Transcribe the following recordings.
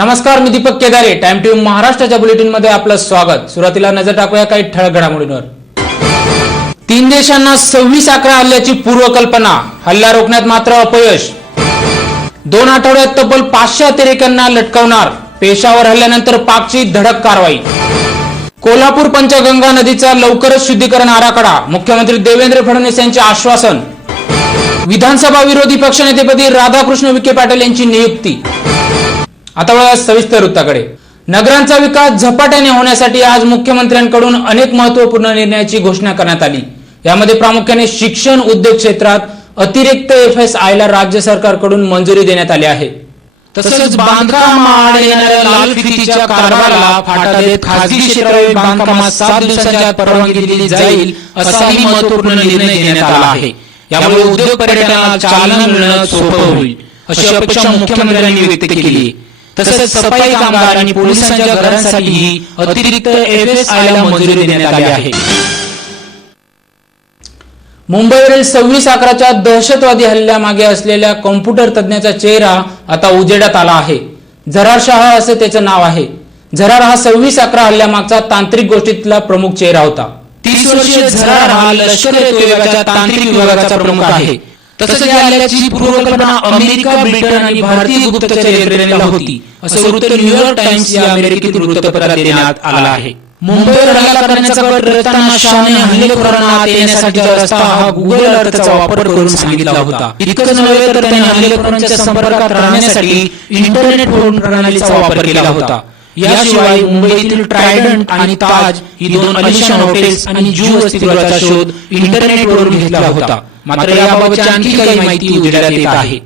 नमस्कार, मी दीपक केदारे. Time TV महाराष्ट्राच्या bulletin मध्ये आपलं स्वागत. सुरुवातीला नजर टाकूया काही ठळक घडामोडींवर. 3 देशांना 26 आकरा हल्ल्याची पूर्वकल्पना, हल्ला रोखण्यात मात्र अपयश. 2 आठवड्यात तब्बल 500 अतिरेक्यांना लटकवणार, पेशावर हल्ल्यानंतर पाकची धडक कारवाई. कोल्हापूर पंचगंगा नदीचा लवकरच शुद्धीकरण आराखडा, मुख्यमंत्री देवेंद्र फडणवीस यांचे आश्वासन. विधानसभा विरोधी पक्षनेतेपदी राधाकृष्ण विखे पाटील यांची नियुक्ती. आता वळूया सविस्तर वृत्ताकडे. नगरांचा विकास झपाट्याने होण्यासाठी आज मुख्यमंत्र्यांकडून अनेक महत्त्वपूर्ण निर्णयाची घोषणा करण्यात आली. यामध्ये प्रामुख्याने शिक्षण, उद्योग क्षेत्रात अतिरिक्त FSI ला राज्य सरकारकडून मंजुरी देण्यात आली आहे. तसंच बांधकामाआड येणाऱ्या लाल फितीच्या कारभाराला फाटा देत खासगी क्षेत्रातील बांधकामास 7 दिवसांच्या आत परवानगी दिली जाईल, असाही महत्त्वपूर्ण निर्णय घेण्यात आला आहे. यामुळे उद्योग पर्यटनाला चालना मिळणं सोपं होईल, अशी अपेक्षा मुख्यमंत्र्यांनी व्यक्त केली. तसेच सफाई कामगार आणि पोलिसांच्या घरांसाठीही अतिरिक्त FSI ला मंजुरी देण्यात आली आहे. मुंबईवरील 26 आकराच्या दहशतवादी हल्ल्यामागे असलेल्या कॉम्प्युटर तज्ञाचा चेहरा आता उजेडात आला आहे. झरार शाह असे त्याचं नाव आहे. झरार हा 26 आकरा हल्ल्यामागचा तांत्रिक गोष्टीतला प्रमुख चेहरा होता. 30 वर्षीय झरार हा लष्कर-ए-तोयबाच्या तांत्रिक विभागाचा प्रमुख आहे. तसंच या हल्ल्याची पूर्वकल्पना अमेरिका, ब्रिटन आणि भारतीय गुप्तचर यंत्रणेला होती, असं वृत्त न्यूयॉर्क टाइम्स या अमेरिकेतील वृत्तपत्रात देण्यात आला आहे. मुंबईवर हल्ला करण्याचा कट रचताना शाहने हल्लेखोरांना आत येण्यासाठीचा रस्ता हा गुगल अर्थचा वापर करून सांगितला होता. इतकंच नव्हे तर त्याने हल्लेखोरांच्या संपर्कात राहण्यासाठी इंटरनेट फोन प्रणालीचा वापर केला होता. याशिवाय मुंबईतील ट्रायडंट आणि ताज ही 2 अलिशान हॉटेल्स आणि ज्यू वसतिगृहाचा शोध इंटरनेटवरून घेतला होता. मात्र याबाबतची आणखी काही माहिती उजेडात येत आहे.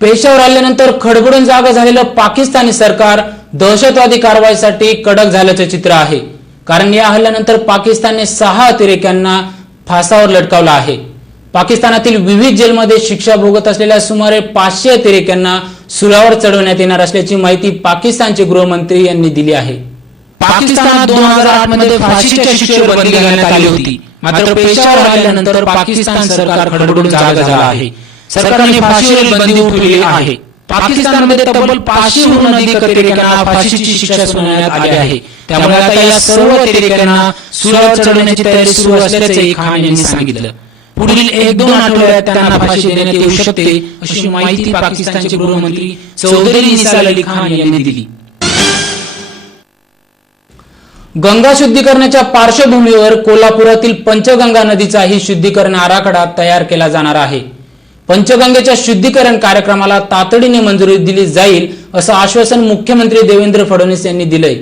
पेशावर आल्यानंतर खडबडून जागा झालेलं पाकिस्तानी सरकार दहशतवादी कारवाईसाठी कडक झाल्याचं चित्र आहे. कारण या हल्ल्यानंतर पाकिस्तानने 6 अतिरेक्यांना फासावर लटकावलं आहे. पाकिस्तानातील विविध जेलमध्ये शिक्षा भोगत असलेल्या सुमारे 500 अतिरेक्यांना सुळावर चढवण्यात येणार असल्याची माहिती पाकिस्तानचे गृहमंत्री यांनी दिली आहे. पाकिस्तानात 2008 मध्ये फाशीच्या शिक्षेवर बंदी घालण्यात आली होती. मात्र पेशावर आल्यानंतर पाकिस्तान सरकार खडबडून जागा झालं आहे. सरकारने फाशीवरील बंदी उठवली आहे. पाकिस्तानमध्ये तब्बल 500हून अधिक अतिरेक्यांना फाशीची शिक्षा सुनावण्यात आली आहे. त्यामुळे आता या सर्व अतिरेक्यांना सुळावर चढवण्याची तयारी सुरू असल्याचे खान यांनी सांगितलं. पुढील 1-2 आठवड्यात त्यांना फाशी देण्यात येऊ शकते, अशी माहिती पाकिस्तानचे गृहमंत्री चौधरी निसार अली खान यांनी दिली. गंगा शुद्धीकरणाच्या पार्श्वभूमीवर कोल्हापुरातील पंचगंगा नदीचाही शुद्धीकरण आराखडा तयार केला जाणार आहे. पंचगंगेच्या शुद्धीकरण कार्यक्रमाला तातडीने मंजुरी दिली जाईल, असं आश्वासन मुख्यमंत्री देवेंद्र फडणवीस यांनी दिलंय.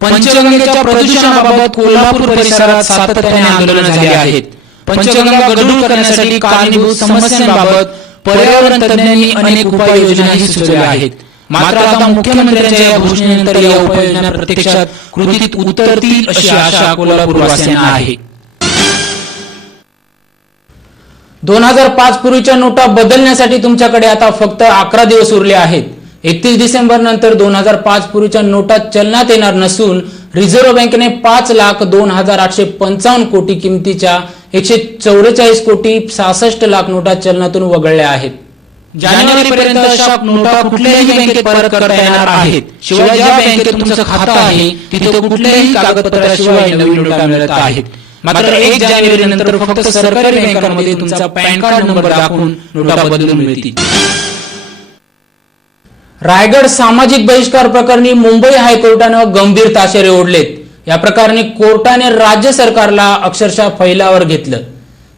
पंचगंगेच्या प्रदूषणाबाबत कोल्हापूर परिसरात सातत्याने आंदोलन झाले आहेत. पंचगंगा गढूळ करण्यासाठी कारणीभूत समस्यांबाबत पर्यावरण तज्ञांनी अनेक उपाययोजनाही सुचवल्या आहेत. मात्र आता मुख्यमंत्र्यांच्या या घोषणेनंतर या उपाययोजना प्रत्यक्षात कृतीत उतरतील अशी आशा कोल्हापूरवासियांना आहे. 2005 पूर्वीच्या नोटा बदलण्यासाठी तुमच्याकडे आता फक्त 11 दिवस उरले आहेत. 31 डिसेंबर नंतर 2005 पूर्वीच्या नोटा चलनात येणार नसून रिझर्व्ह बँकेने 5,02,855 कोटी किमतीच्या 144 कोटी 66 लाख नोटा चलनातून वगळल्या आहेत. जानेवारीपर्यंत अशा नोटा कुठल्याही बँकेत परत करता येणार आहेत. शिवाय ज्या बँकेत तुमचं खातं आहे तिथे कुठल्याही कागदपत्राशिवाय नवीन नोटा मिळत आहेत. मात्र 1 जानेवारी नंतर फक्त सरकारी बँकांमध्ये तुमचा पॅन कार्ड नंबर दाखवून नोटा बदलून मिळतील. रायगड सामाजिक बहिष्कार प्रकरणी मुंबई हायकोर्टानं गंभीर ताशेरे ओढलेत. या प्रकरणी कोर्टाने राज्य सरकारला अक्षरशः फैलावर घेतलं.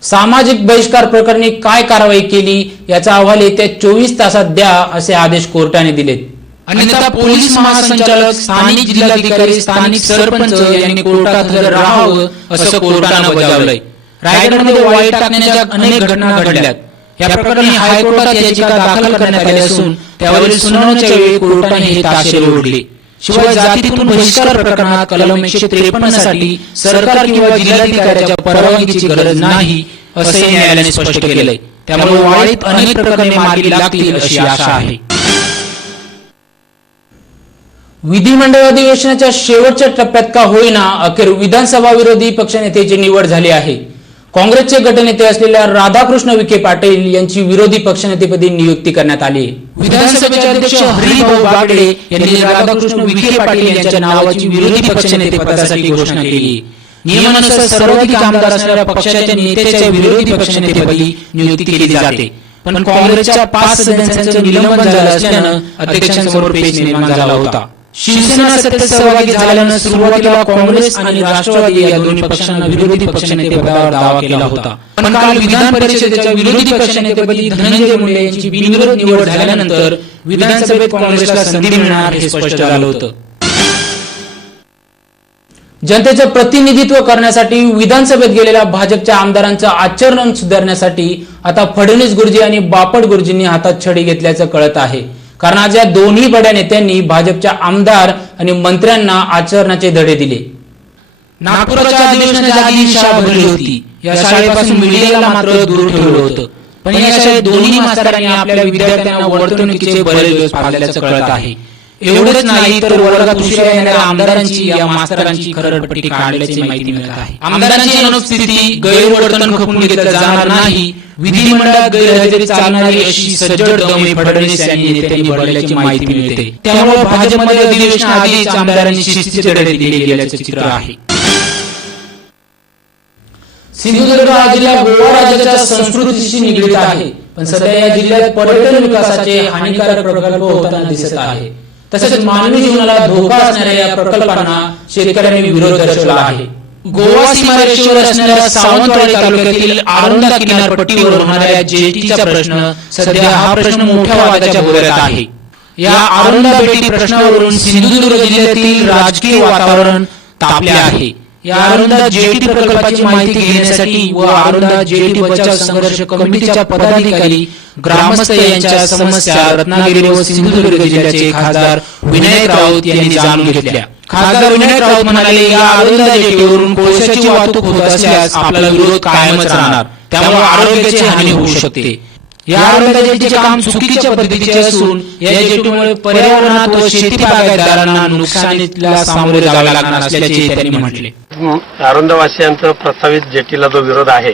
सामाजिक बहिष्कार प्रकरणी काय कारवाई केली याचा अहवाल येत्या 24 तासात द्या, असे आदेश कोर्टाने दिलेत. अन्यथा पोलीस महासंचालक, स्थानिक जिल्हाधिकारी, स्थानिक सरपंच यांनी कोर्टात हजर राहावं, असं कोर्टानं बजावलंय. रायगडमध्ये वाळू टाकण्याच्या अनेक घटना घडल्यात. या प्रकरणी हायकोर्टात याचिका दाखल करण्यात आली असून त्यावरील सुनावणीच्या वेळी कोर्टाने हे ताशेरे ओढले. शिवाय जातीतून बहिष्कार प्रकरणात कलम 153 साठी सरकार किंवा जिल्हाधिकाऱ्याच्या परवानगीची गरज नाही, असे न्यायालयाने स्पष्ट केलंय. त्यामुळे वाळीत अनेक प्रकरणे मार्गी लागतील अशी आशा आहे. विधिमंडळ अधिवेशनाच्या शेवटच्या टप्प्यात का होईना अखेर विधानसभा विरोधी पक्षनेत्याची निवड झाली आहे. काँग्रेसचे गटनेते असलेल्या राधाकृष्ण विखे पाटील यांची विरोधी पक्षनेतेपदी नियुक्ती करण्यात आली आहे. विधानसभेचे अध्यक्ष हरिभाऊ बागडे यांनी राधाकृष्ण विखे पाटील यांच्या नावाची विरोधी पक्षनेते पदासाठी घोषणा केली. नियमानुसार सर्वाधिक आमदार असणाऱ्या पक्षाच्या नेत्याच्या विरोधी पक्षनेतेपदी नियुक्ती केली जाते, पण काँग्रेसच्या 5 सदस्यांचं निलंबन झालं असल्यानं अध्यक्षांसमोर पेच निर्माण झाला होता. शिवसेना सत्तेत सहभागी झाल्यानं सुरुवातीला काँग्रेस आणि राष्ट्रवादी या दोन्ही पक्षांना विरोधी पक्षनेतेपदावर दावा केला होता, पण काल विधान परिषदेच्या विरोधी पक्षनेतेपदी धनंजय मुंडे यांची बिनविरोध निवड झाल्यानंतर विधानसभेत काँग्रेसला संधी मिळणार हे स्पष्ट झालं होतं. जनतेचं प्रतिनिधित्व करण्यासाठी विधानसभेत गेलेल्या भाजपच्या आमदारांचं आचरण सुधारण्यासाठी आता फडणवीस गुरुजी आणि बापट गुरुजींनी हातात छडी घेतल्याचं कळत आहे. कारण आज या दोन्ही बड्या नेत्यांनी भाजपच्या आमदार आणि मंत्र्यांना आचरणाचे धडे दिले. नागपुराच्या अधिवेशनाच्या आधी शाळा भरली होती. या शाळेपासून मीडियाला मात्र दूर ठेवलं होतं, पण या शाळेत दोन्ही मास्तरांनी आपल्या विद्यार्थ्यांना वर्तणुकीचे बरेच दिवस पाळल्याचं कळत आहे. एवढंच नाही तर वर्गात उशिरा येणाऱ्या आमदारांची या मास्तरांची खरडपट्टी काढल्याची माहिती मिळत आहे. आमदारांची अनुपस्थिती, गैरवर्तन खपून घेतलं जाणार नाही, विधिमंडळात गैरहजेरी चालणारी अशी सज्जड दम फडणवीस यांनी नेत्यांनी भरल्याची माहिती मिळते. त्यामुळे भाजपमध्ये अधिवेशनाआधीच आमदारांनी शिस्तीचे धडे दिले गेल्याचे चित्र आहे. सिंधुदुर्ग हा जिल्हा गोवा राज्याच्या संस्कृतीशी निगडीत आहे, पण सध्या या जिल्ह्यात पर्यटन विकासाचे हानिकारक प्रकल्प होताना दिसत आहे. तसेच मानवी जीवनाला धोका असणाऱ्या या प्रकल्पांना शेतकऱ्यांनी विरोध दर्शवला आहे. गोवा सीमारेषेवर असणाऱ्या सावंतवाडी तालुक्यातील आरोंदा किनारपट्टीवर होणाऱ्या जेटीचा प्रश्न सध्या हा प्रश्न मोठ्या वादाच्या भोवऱ्यात आहे. या आरोंदा बेटी प्रश्नावरून सिंधुदुर्ग जिल्ह्यातील राजकीय वातावरण तापले आहे. या आरोंदा जेटी प्रकल्पाची माहिती घेण्यासाठी व आरोंदा जेटी बचाव संघर्ष कमिटीच्या पदाधिकारी, ग्रामस्थ यांच्या समस्या रत्नागिरी व सिंधुदुर्ग जिल्ह्याचे खासदार विनायक राऊत यांनी जाणून घेतल्या. खासदार विनायक राऊत म्हणाले, या आरोंदा जेटीवरून कोळशाची वाहतूक होत असल्यास आपला विरोध कायमच राहणार, त्यामुळे आरोग्याची हानी होऊ शकते. या आरोंदा जेटीचे काम चुकीच्या पद्धतीचे असून या जेटीमुळे पर्यावरणात व शेती बागायतदारांना नुकसानीला सामोरे जावे लागणार असल्याचे त्यांनी म्हटले. आरोंदावासियांचा प्रस्तावित जेटीला जो विरोध आहे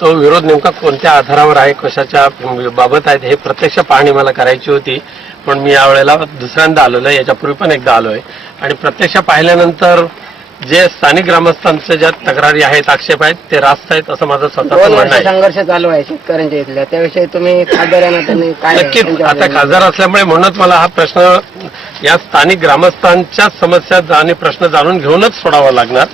तो विरोध नेमका कोणत्या आधारावर आहे, कशाच्या बाबत आहे हे प्रत्यक्ष पाहणी मला करायची होती, पण मी यावेळेला दुसऱ्यांदा आलेलो आहे. याच्यापूर्वी पण एकदा आलोय आणि प्रत्यक्ष पाहिल्यानंतर जे स्थानिक ग्रामस्थांच्या ज्या तक्रारी आहेत, आक्षेप आहेत ते रास्त आहेत असं माझं स्वतःचं म्हणणं आहे. संघर्ष चालू आहे शेतकऱ्यांच्या इथल्या, त्याविषयी तुम्ही खासदारांना त्यांनी काय नक्कीच आता खासदार असल्यामुळे म्हणूनच मला हा प्रश्न या स्थानिक ग्रामस्थांच्या समस्या आणि प्रश्न जाणून घेऊनच सोडावा लागणार.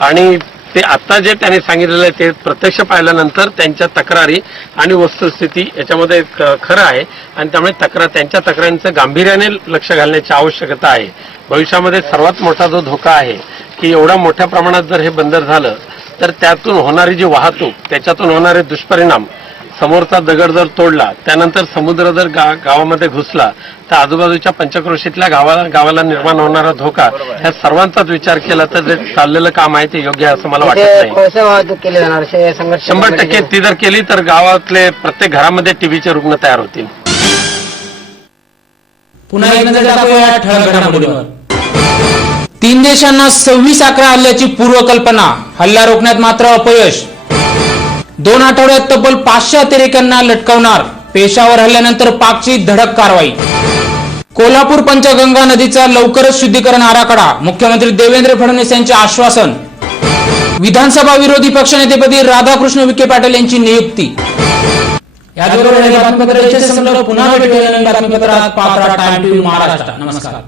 आणि ते आता जे त्यांनी सांगितलेलं आहे ते प्रत्यक्ष पाहिल्यानंतर त्यांच्या तक्रारी आणि वस्तुस्थिती याच्यामध्ये खरं आहे आणि त्यामुळे त्यांच्या तक्रारींचं गांभीर्याने लक्ष घालण्याची आवश्यकता आहे. भविष्यामध्ये सर्वात मोठा जो धोका आहे की एवढ्या मोठ्या प्रमाणात जर हे बंदर झालं तर त्यातून होणारी जी वाहतूक, त्याच्यातून होणारे दुष्परिणाम, समोरचा दगड जर तोडला, त्यानंतर समुद्र जर गावामध्ये घुसला तर आजूबाजूच्या पंचक्रोशीतल्या गावाला निर्माण होणारा धोका, ह्या सर्वांचाच विचार केला तर जे चाललेलं काम आहे ते योग्य आहे असं मला वाटत नाही. वाहतूक केली जाणार 100% ती जर केली तर गावातले प्रत्येक घरामध्ये टीबीचे रुग्ण तयार होतील. पुन्हा एक नजर टाकूया ठळक घडामोडींवर. 3 देशांना 26 आकडा हल्ल्याची पूर्वकल्पना, हल्ला रोखण्यात मात्र अपयश. 2 आठवड्यात तब्बल 500 अतिरेक्यांना लटकवणार, पेशावर हल्ल्यानंतर पाकची धडक कारवाई. कोल्हापूर पंचगंगा नदीचा लवकरच शुद्धीकरण आराखडा, मुख्यमंत्री देवेंद्र फडणवीस यांचे आश्वासन. विधानसभा विरोधी पक्षनेतेपदी राधाकृष्ण विखे पाटील यांची नियुक्ती. याचबरोबर हे बातमीपत्र इथे संपलं. पुन्हा भेटूया नवीन बातमीपत्रात. पात्रा टाइम टीव्ही महाराष्ट्र. नमस्कार.